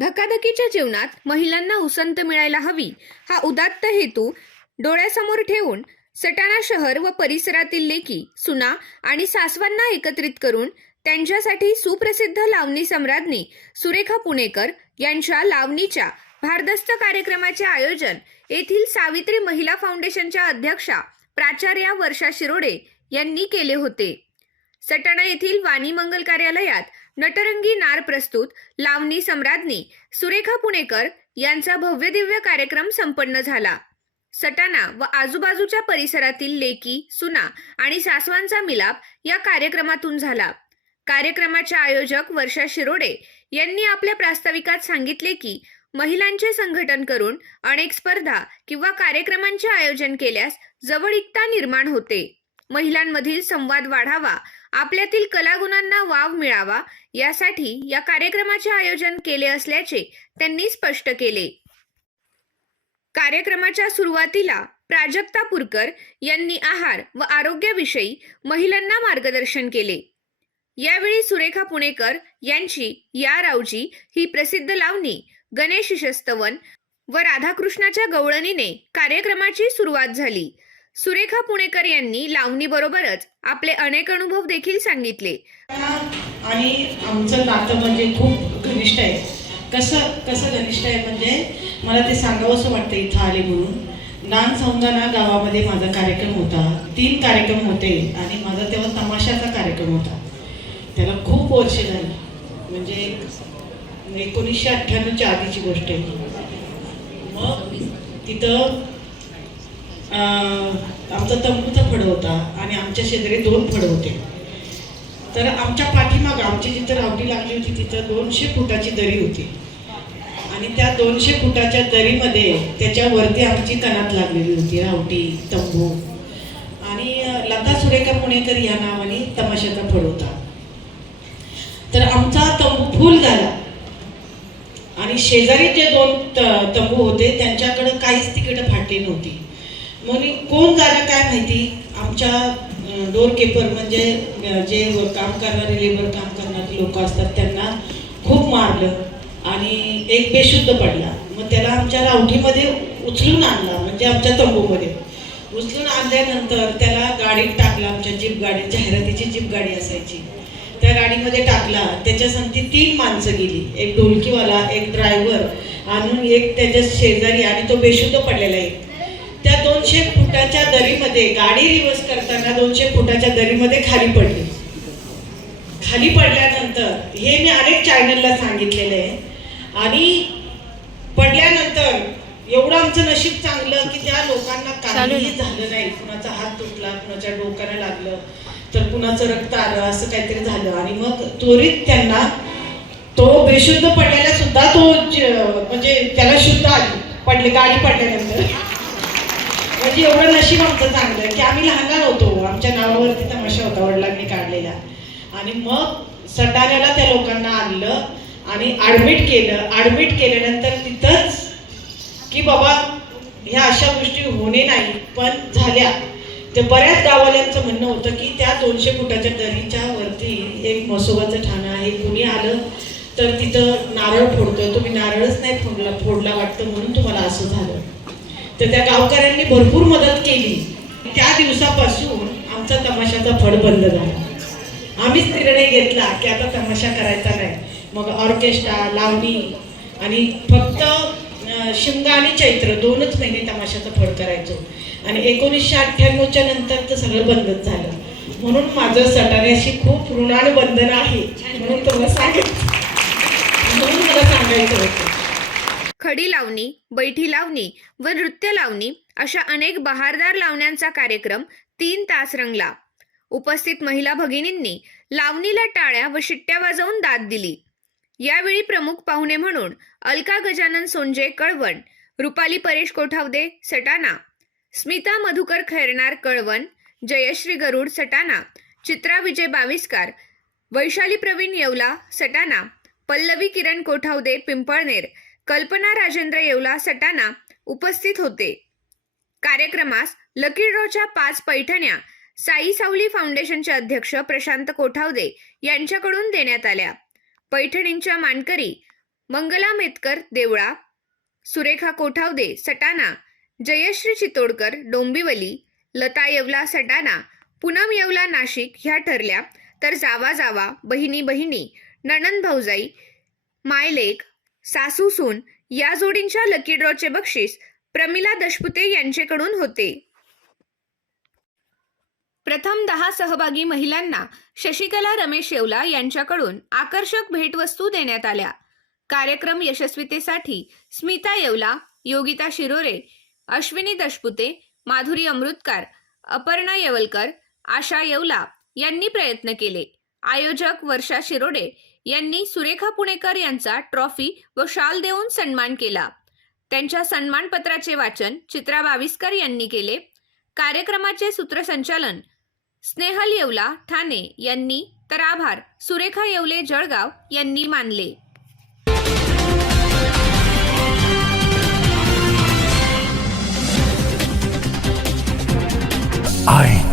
धकाधकीच्या जीवनात महिलांना उसंत मिळायला हवी. हा उदात्त हेतू डोळ्यासमोर ठेवून सटाणा शहर व परिसरातील लेकी सुना आणि सासवांना एकत्रित करून त्यांच्यासाठी सुप्रसिद्ध लावणी सम्राज्ञी सुरेखा पुणेकर यांच्या लावणीच्या भारदस्त कार्यक्रमाचे आयोजन येथील सावित्री महिला फाउंडेशनच्या अध्यक्षा प्राचार्या वर्षा शिरोडे यांनी केले होते. सटाणा येथील वाणी मंगल कार्यालयात नटरंगी नार प्रस्तुत लावणी सम्राज्ञी सुरेखा पुणेकर यांचा भव्यदिव्य कार्यक्रम संपन्न झाला. सटाणा व आजूबाजूच्या परिसरातील लेकी सुना आणि सासवांचा मिलाप या कार्यक्रमातून झाला. कार्यक्रमाचे आयोजक वर्षा शिरोडे यांनी आपल्या प्रास्ताविकात सांगितले की महिलांचे संघटन करून अनेक स्पर्धा किंवा कार्यक्रमांचे आयोजन केल्यास जवळिकता निर्माण होते. महिलांमधील संवाद वाढावा आपल्यातील कलागुणांना वाव मिळावा यासाठी या कार्यक्रमाचे आयोजन केले असल्याचे त्यांनी स्पष्ट केले. कार्यक्रमाच्या सुरुवातीला प्राजक्ता पुरकर यांनी आहार व आरोग्याविषयी महिलांना मार्गदर्शन केले. यावेळी सुरेखा पुणेकर यांची या रावजी ही प्रसिद्ध लावणी गणेश शस्तवन व राधाकृष्णाच्या गवळणीने कार्यक्रमाची सुरुवात झाली. सुरेखा पुणेकर यांनी लावणीबरोबरच आपले अनेक अनुभव देखील सांगितले. आणि आमचं नातं म्हणजे खूप घनिष्ठ आहे. कसं कसं घनिष्ठ आहे म्हणजे मला ते सांगावंसं वाटतं इथं आले म्हणून. नान समजाना गावामध्ये माझा कार्यक्रम होता. तीन कार्यक्रम होते आणि माझा तेव्हा तमाशाचा कार्यक्रम होता. त्याला खूप वर्ष झाली. म्हणजे एकोणीसशे अठ्ठ्याण्णवच्या आधीची गोष्ट आहे. मग तिथं आमचा तंबूचा फड होता आणि आमच्या शेजारी दोन फड होते. तर आमच्या पाठीमागं आमची जिथं रावटी लागली होती तिथं दोनशे फुटाची दरी होती. आणि त्या दोनशे फुटाच्या दरीमध्ये त्याच्यावरती आमची कणात लागलेली होती रावटी तंबू. आणि लता सुरेखा पुणेकर या नावाने तमाशाचा फड होता. तर आमचा तंबू फुल झाला. आणि शेजारी जे दोन तंबू होते त्यांच्याकडं काहीच तिकीट फाटली नव्हती. म्हणून कोण झालं काय माहिती? आमच्या अं, डोर केपर म्हणजे जे काम करणारे लेबर काम करणारे लोक असतात त्यांना खूप मारलं आणि एक बेशुद्ध पडला. मग त्याला आमच्या रावठीमध्ये उचलून आणला म्हणजे आमच्या तंबूमध्ये. उचलून आणल्यानंतर त्याला गाडीत टाकला आमच्या जीप गाडी जाहिरातीची जीप गाडी असायची. त्या गाडीमध्ये टाकला. त्याच्या तीन माणसं गेली. एक ढोलकीवाला एक ड्रायव्हर आणून एक त्याच्या शेजारी आणि तो बेशुद्ध पडलेला एक दोनशे फुटाच्या दरीमध्ये गाडी रिवर्स करताना दोनशे फुटाच्या दरीमध्ये खाली पडली. खाली पडल्यानंतर हे मी अनेक चॅनलला सांगितलेलं आहे. आणि पडल्यानंतर एवढं आमचं नशीब चांगलं की त्या लोकांना काहीही झालं नाही. कुणाचा हात तुटला कुणाच्या डोक्याला लागलं तर कुणाचं रक्त आलं असं काहीतरी झालं. आणि मग त्वरित त्यांना तो बेशुद्ध पडलेला सुद्धा तो म्हणजे त्याला शुद्ध आली. पडले गाडी पडल्यानंतर. म्हणजे एवढं नशीब आमचं चांगलं की आम्ही लहान होतो. आमच्या नावावरती तमाशा होता वडिलांनी काढलेला. आणि मग सटाण्याला त्या लोकांना आणलं आणि ॲडमिट केलं. ॲडमिट केल्यानंतर तिथंच की बाबा ह्या अशा गोष्टी होणे नाही पण झाल्या. ते बऱ्याच गाववाल्यांचं म्हणणं होतं की त्या दोनशे फुटाच्या दरीच्या वरती एक मसोबाचं ठाणं आहे. कुणी आलं तर तिथं नारळ फोडतोय. तुम्ही नारळच नाही फोडला फोडला वाटतं म्हणून तुम्हाला असं झालं. तर त्या गावकऱ्यांनी भरपूर मदत केली. त्या दिवसापासून आमचा तमाशाचा फड बंद झाला. आम्हीच निर्णय घेतला की आता तमाशा करायचा नाही. मग ऑर्केस्ट्रा लावणी आणि फक्त शिमगा आणि चैत्र दोनच महिने तमाशाचा फड करायचो. आणि एकोणीसशे अठ्ठ्याण्णवच्या नंतर तर सगळं बंदच झालं. म्हणून माझं सटाण्याशी खूप ऋणानुबंधन आहे. म्हणून तुम्हाला सांगायचं. म्हणून मला सांगायचं होतं. खडी लावणी बैठी लावणी व नृत्य लावणी अशा अनेक बहारदार लावण्यांचा कार्यक्रम तीन तास रंगला. उपस्थित महिला भगिनींनी लावणीला टाळ्या व शिट्ट्या वाजवून दाद दिली. यावेळी प्रमुख पाहुणे म्हणून अलका गजानन सोंजे कळवण रुपाली परेश कोठावदे सटाणा स्मिता मधुकर खैरनार कळवण जयश्री गरुड सटाणा चित्रा विजय बाविस्कार वैशाली प्रवीण येवला सटाणा पल्लवी किरण कोठावदे पिंपळनेर कल्पना राजेंद्र येवला सटाणा उपस्थित होते. कार्यक्रमास लकी पाच पैठण्या साई सावली फाउंडेशनचे अध्यक्ष प्रशांत कोठावदे यांच्याकडून देण्यात आल्या. पैठणींच्या मानकरी मंगला मेतकर देवळा सुरेखा कोठावदे सटाणा जयश्री चितोडकर डोंबिवली लता येवला सटाणा पूनम येवला नाशिक ह्या ठरल्या. तर जावा जावा बहिणी बहिणी नणन भाऊजाई मायलेक सासू सून या जोडींच्या लकी ड्रॉचे बक्षीस प्रमिला दशपुते यांचेकडून होते. प्रथम दहा सहभागी महिलांना शशिकला रमेश येवला यांच्याकडून आकर्षक भेटवस्तू देण्यात आल्या. कार्यक्रम यशस्वीतेसाठी स्मिता येवला योगिता शिरोरे अश्विनी दशपुते माधुरी अमृतकार अपर्णा येवलकर आशा येवला यांनी प्रयत्न केले. आयोजक वर्षा शिरोडे यांनी सुरेखा पुणेकर यांचा ट्रॉफी व शाल देऊन सन्मान केला. त्यांच्या सन्मानपत्राचे वाचन चित्रा बाविस्कर यांनी केले. कार्यक्रमाचे सूत्रसंचालन स्नेहल येवला ठाणे यांनी तर आभार. सुरेखा येवले जळगाव यांनी मानले. आई